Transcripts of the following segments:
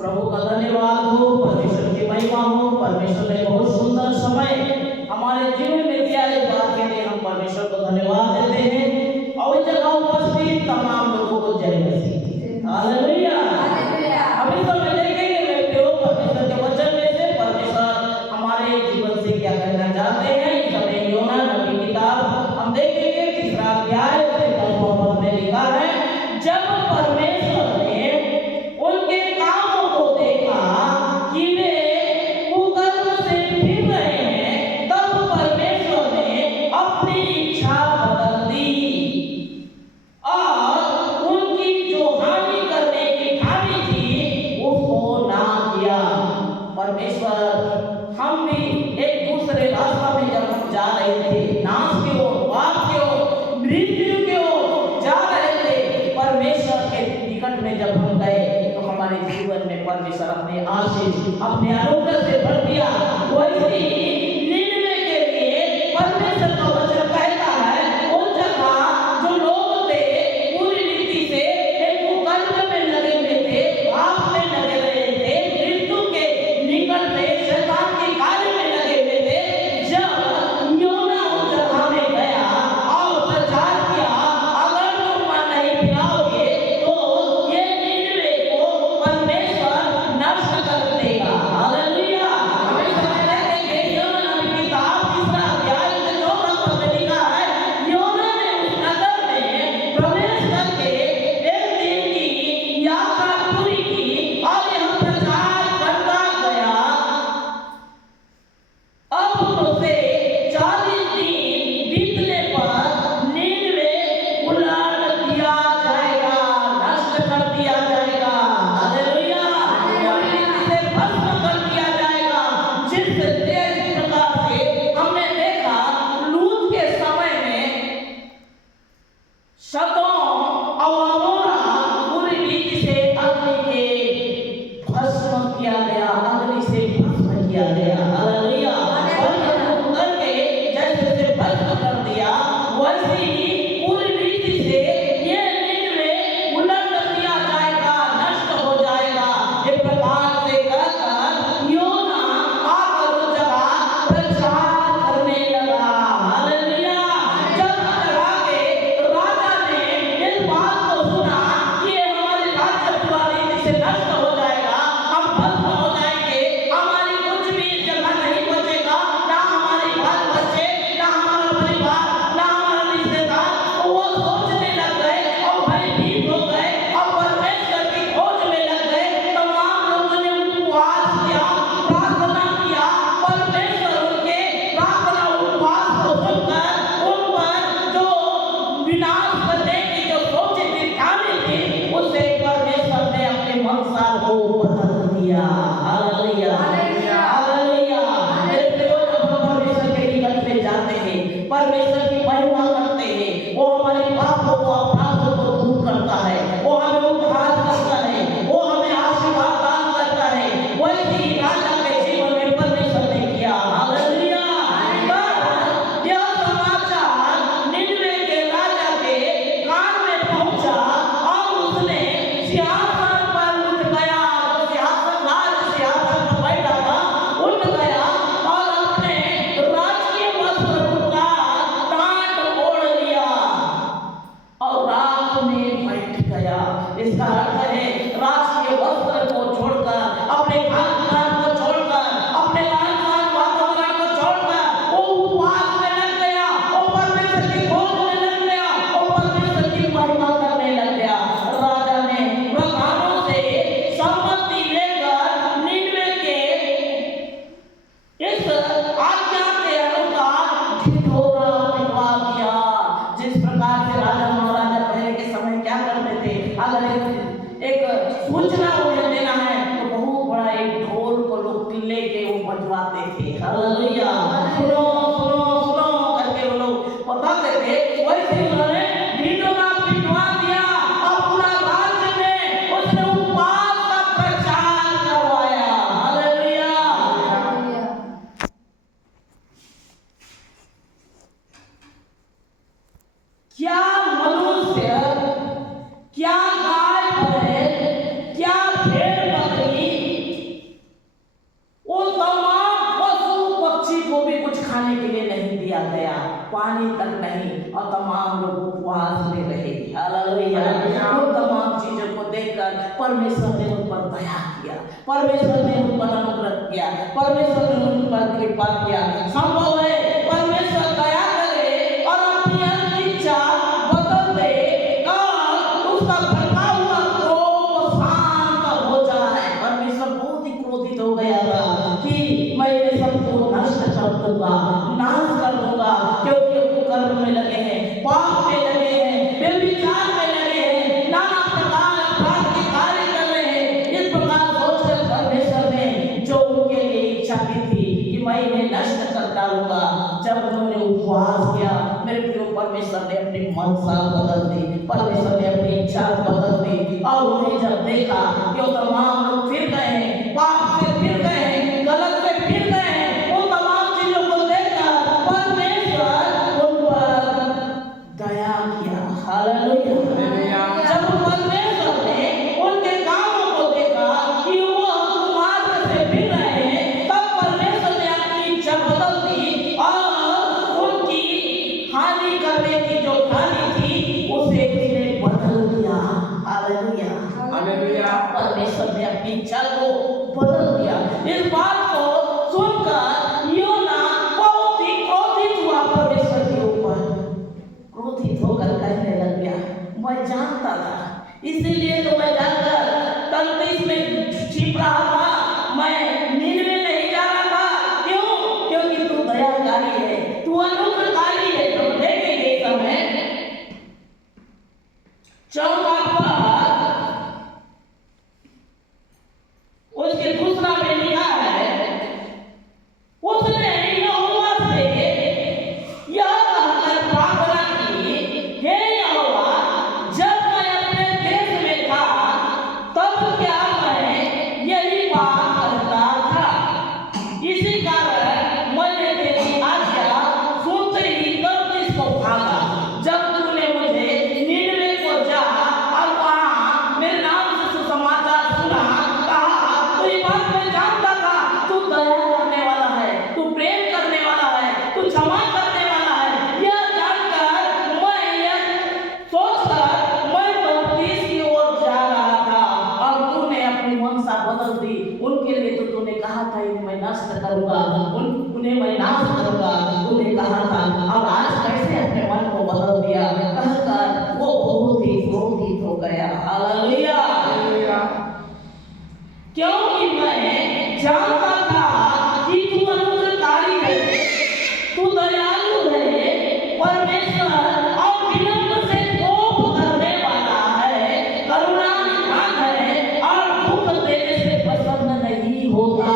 प्रभु का धन्यवाद हो, परमेश्वर की महिमा हो। परमेश्वर ने बहुत सुंदर समय हमारे जीवन में दिया है, बात के लिए हम परमेश्वर को धन्यवाद देते हैं। और जगह उपस्थित तमाम लोगों को जय मसीह। हालेलुया। अभी तो मैं देखेंगे मैं प्यो परमेश्वर के वचन में से परमेश्वर हमारे जीवन से क्या कहना चाहते हैं। इस समय योना नबी किताब हम देखेंगे, तीसरा अध्याय से 10वां पद में लिखा है, जब परमेश्वर ने उनके कामों को देखा कि वे कुकर्म से फिर रहे हैं, तब परमेश्वर ने अपनी इच्छा बदल दी और उनकी जो हानि करने की ठानी थी उसको ना किया। परमेश्वर हम भी एक दूसरे रास्ता में जब हम जा रहे थे, नाश की ओर, पाप की ओर, मृत्यु की ओर जा रहे थे, परमेश्वर के निकट में जब हम गए तो हमारे जीवन में परमेश्वर अपने आशीष, अपने आरोग्य से भर दिया। वैसे ही निन्वे के लिए परमेश्वर का वचन कहता है, उन जगह जो लोग थे पूरी रीति से एक कुकर्म में लगे हुए थे, पाप में लगे हुए थे, मृत्यु के निकट थे, शैतान के कार्य में लगे हुए थे। जब योना उस जगह में गया और प्रचार किया, अगर तुम मन नहीं फिराओगे तो ये निन्वे को परमेश्वर नष्ट कर देगा। हालेलुया। हमें समय देखेंगे योना नबी किताब तीसरा अध्याय से 14 पानी तक नहीं और तमाम लोग उपवास में रहे। हालेलुया। उन तमाम चीजों को देखकर परमेश्वर ने उन पर दया किया, परमेश्वर ने उन पर अनुग्रह किया, परमेश्वर ने उन पर कृपा किया। संभव है परमेश्वर दया करे और अपनी इच्छा बदल दे और उसका भड़का हुआ क्रोध शांत हो जाए। परमेश्वर बहुत ही क्रोधित हो गया था कि मैं ये सबको नष्ट कर दूंगा, नाश कर दूंगा, क्योंकि कुकर्म में लगे हैं, पाप में लगे हैं, व्यभिचार में लगे हैं, नाना प्रकार अपराध के कार्य कर रहे हैं। इस प्रकार सोचकर परमेश्वर ने जो उनके लिए इच्छा की थी कि मैं इन्हें नष्ट कर डालूंगा, जब उन्होंने उपवास किया, मेरे प्रियो, परमेश्वर ने अपनी मनसा बदल दी, परमेश्वर ने अपनी इच्छा बदल दी। और उन्हें जब देखा कि वो तमाम लोग फिर गए हैं, पाप से फिर गए हैं, गलत से फिर गए हैं, उन तमाम चीजों को देखकर परमेश्वर उन पर दया किया। हालेलुया। जब परमेश्वर ने उनके कामों को देखा कि वो कुमार्ग से फिर रहे हैं, तब परमेश्वर ने अपनी इच्छा बदल दी और उनकी हानि करने की जो ठानी थी उसे उसने बदल दिया। हालेलुया। परमेश्वर ने अपनी इच्छा को बदल दिया। इस बात को सुनकर योना बहुत ही क्रोधित हुआ, परमेश्वर के ऊपर क्रोधित होकर कहने लग गया, मैं जानता था, इसीलिए तो मैं जाकर तलतीस में छिप रहा था, मैं नींद में नहीं जा रहा था। क्यों? क्योंकि तू दयाकारी है, तू अनुग्रहकारी है। तो देखेंगे इस समय 14 पद उसके दूसरा में लिखा है, उसने यहोवा से यह कहकर प्रार्थना की, हे यहोवा, जब मैं अपने देश में था तब क्या मैं यही बात करता था? इसी कारण मैंने तेरी आज्ञा सुनते ही तलतीस को भागा। जब तूने मुझे नीनवे को जा और वहाँ मेरे नाम से सुसमाचार सुना, कहा, तो ये बात मैं जानता था, तू दया करने वाला है, तू प्रेम करने वाला है, तू क्षमा करने वाला है। यह जानकर मैं यह सोचकर मैं तलतीस की ओर जा रहा था और तूने अपनी मनसा बदल दी। उनके लिए तो तूने कहा था इन्हें मैं नष्ट करूंगा, उन्हें मैं नाश करूंगा, तूने कहा था। अब आज कैसे अपने मन को बदल दिया? कहकर वो बहुत ही क्रोधित हो गया। हालेलुया। क्योंकि मैं जानता था कि तू अनुग्रहकारी है, तू दयालु है, परमेश्वर और विनम्र से कोप करने वाला है, करुणा निधान है और दुख देने से प्रसन्न नहीं होता।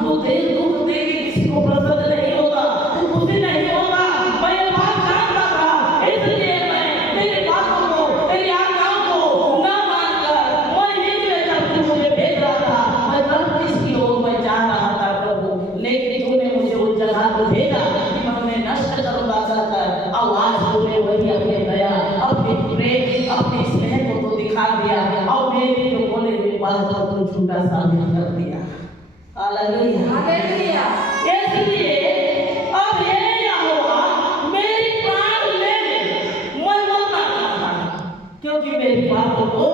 तू दुख दे के किसी को प्रसन्न नहीं होता, तू खुशी नहीं होता। मैं ये बात जानता था, इसलिए मैं तेरी बातों को, तेरी आज्ञाओं को न मानकर मैं नीचे जब तू मुझे भेज रहा था, मैं तलतीस की ओर मैं जा रहा था प्रभु, लेकिन तूने मुझे उस जगह को भेजा कि मैं उन्हें नष्ट करूंगा कहकर। अब आज तूने वही अपनी दया, अपनी प्रेम, अपनी स्नेह को तो दिखा दिया और मेरी जो बोले हुए बात को तू झूठा साबित कर दिया। हालेलुया। इसलिए अब ये यहोवा मेरी प्राण ले ले, मैं मरना चाहता हूं, क्योंकि मेरी बातों को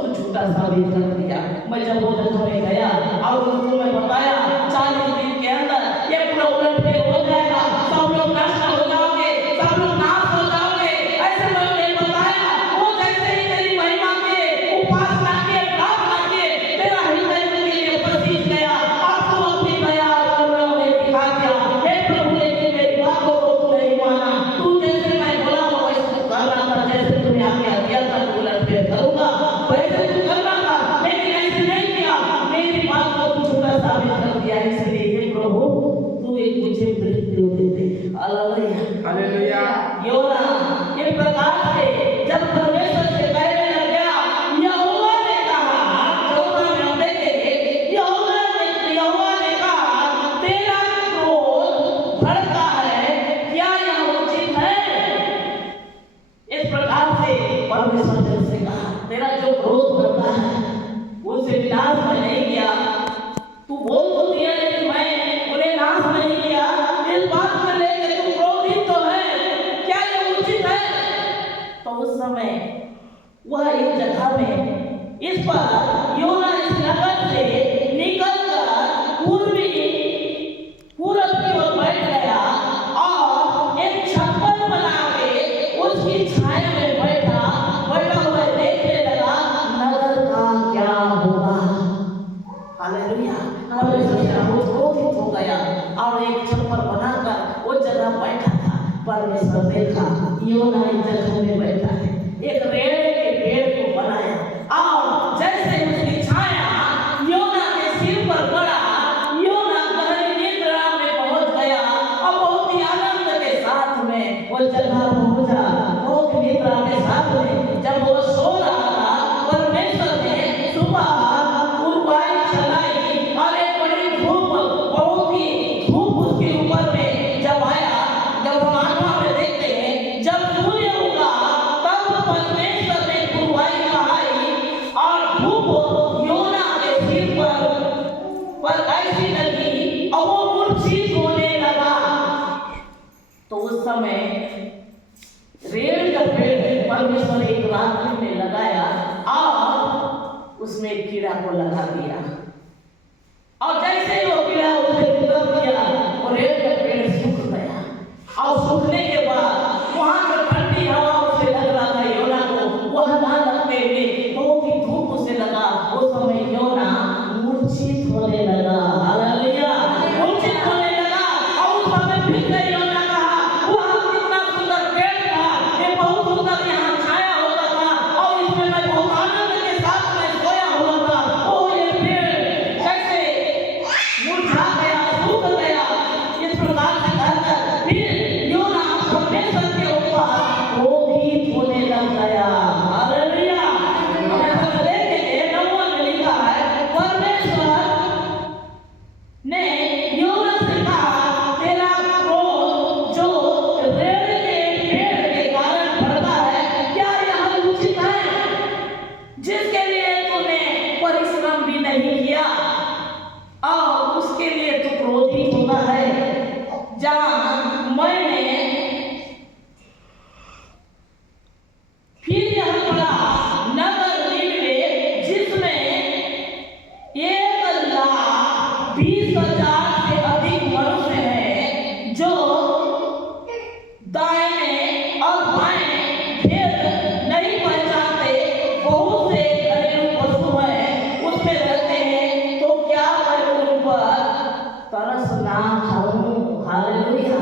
तू झूठा साबित कर दिया। मैं जब वो जगह में गया और उनको मैं बताया 40 दिन के अंदर ये पूरा उलटफेर हो जाएगा, सब लोग नष्ट हो जाओगे, सब लोग नाश हो जाओगे, ऐसे मैं उन्हें बताया। वो जैसे ही तेरी महिमा के, उपासना के, प्रार्थना के तेरा हृदय उनके लिए पसीज गया और तू अपनी दया और करुणा उन्हें दिखा दिया। हे प्रभु, लेकिन मेरी बातों को तू नहीं माना, तू जैसे मैं बोला तो वैसे तू करना था, जैसे तूने आज्ञा दिया था उलटफेर करूंगा वैसे तू करना था, लेकिन ऐसे नहीं किया, मेरी बात को तू झूठा साबित कर दिया। इसलिए हे प्रभु, तू एक मुझे मृत्यु दे दे। हालेलुया। योना इस प्रकार से जब परमेश्वर से कहने लग गया, यहोवा ने कहा, 14 में हम देखेंगे, यहोवा ने कहा, तेरा क्रोध भड़का है, क्या यह उचित है? इस प्रकार से परमेश्वर ने उससे कहा, तेरा जो क्रोध भड़का है उससे विनाश में नहीं किया। तू बोल तो दिया, लेकिन मैं उन्हें नाश नहीं किया। इस बात को लेकर तू क्रोधित तो है, परमेश्वर देखा योना इस जगह में बैठा है, एक रेड़े के पेड़ को बनाया और जैसे उसकी छाया योना के सिर पर पड़ा, योना गहरी निद्रा में पहुंच गया और बहुत ही आनंद के साथ में वो जगह पहुंचा। बहुत निद्रा के साथ में जब वो सो रहा था, परमेश्वर ने सुबह पूर्वाई चलाई और एक बड़ी धूप, बहुत ही धूप उसके ऊपर में जब आया, जब हम आत्मा में देखते हैं, जब सूर्य उगा तब परमेश्वर ने पूर्वाई चढ़ाई और धूप योना के सिर पर ऐसी लगी और वो मूर्छित होने लगा। तो उस समय रेड़ का पेड़ परमेश्वर एक रात्रि में लगाया और उसमें एक कीड़ा को लगा दिया और जैसे ही वो कीड़ा उसे गुजर दिया, वो रेड़ का पेड़ सूख गया और सूखने के बाद वहां जो ठंडी हवा उसे लग रहा था योना को, वह ना लगते हुए बहुत ही धूप उसे लगा। उस समय योना मूर्छित होने लगा। हालेलुया, मूर्छित होने लगा और उस समय फिर से योना कहा, वह कितना सुंदर पेड़ था, ये बहुत सुंदर यहाँ छाया होता था और इसमें मैं बहुत आनंद के साथ में सोया हुआ था। ओ ये पेड़ कैसे मुरझा गया, सूख गया। इस प्रकार से कहकर फिर योना परमेश्वर के ऊपर क्रोधित होने लग गया। हालेलुया, हम ऐसा देखेंगे 9 में लिखा है, परमेश्वर ने योना से कहा, तेरा क्रोध जो रेड़ के पेड़ के कारण बढ़ता है, क्या यह उचित है, जिसके लिए तूने परिश्रम भी नहीं किया और उसके लिए तू क्रोधित होता है? जहाँ मैंने फिर यह पढ़ा, नगर निनवे जिसमें 1,20,000 से अधिक मनुष्य हैं, जो दाहिने और बाएं भेद नहीं पहचानते, बहुत से घरेलू पशु हैं, उसमें रहते हैं, तो क्या मैं उन पर तरस ना खाऊं? हालेलुया,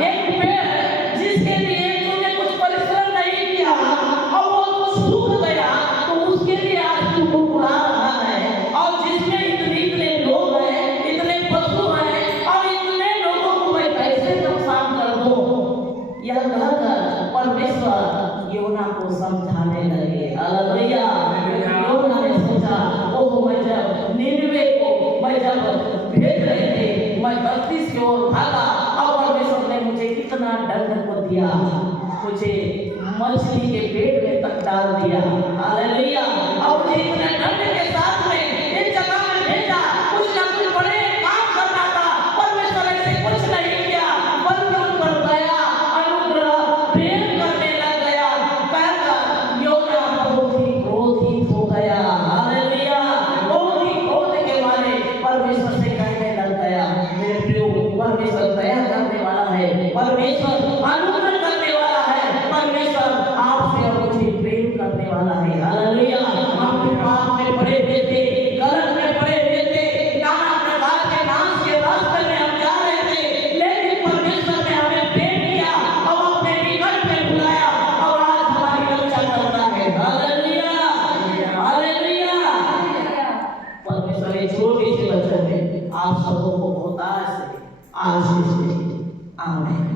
एक पेड़ जिसके लिए तूने कुछ परिश्रम नहीं किया और वो तो सूख गया, तो उसके लिए आज तू बुरा रहा है। और जिसमें इतने लोग हैं, इतने पशु हैं और इतने लोगों को मैं कैसे नुकसान कर दूं? यह कहकर परमेश्वर योना को समझाने लगे। हालेलुया, योना ने सोचा, ओह मैं जब निनवे को मैं जब भेज रहे थे, मैं धरती से ओर भागा और परमेश्वर ने मुझे कितना दंड को दिया, मुझे मछली के पेट में तक डाल दिया। हालेलुया, और मुझे इतने दंड के साथ में इस जगह में भेजा, कुछ ना कुछ बड़े काम करना था, परमेश्वर ने कुछ नहीं किया, बल्कि उन पर दया, अनुग्रह, प्रेम करने लग गया। कहकर योना बहुत ही क्रोधित हो गया। हालेलुया, बहुत ही क्रोध के मारे परमेश्वर से कहने लग गया, मेरे प्रियो, परमेश्वर दया करने वाला है, परमेश्वर अनुग्रह करने वाला है, परमेश्वर आपसे और मुझे प्रेम करने वाला है। हालेलुया, हम पाप में पड़े हुए थे, गलत में पड़े हुए थे, नाना प्रकार के नाश के रास्ते में हम जा रहे थे, लेकिन परमेश्वर ने हमें प्रेम किया और अपने निकट में बुलाया और आज हमारी रक्षा करता है। हालेलुया, हालेलुया, परमेश्वर इस छोटी सी वचन में आप सबको बहुत आशीष दे। आमीन।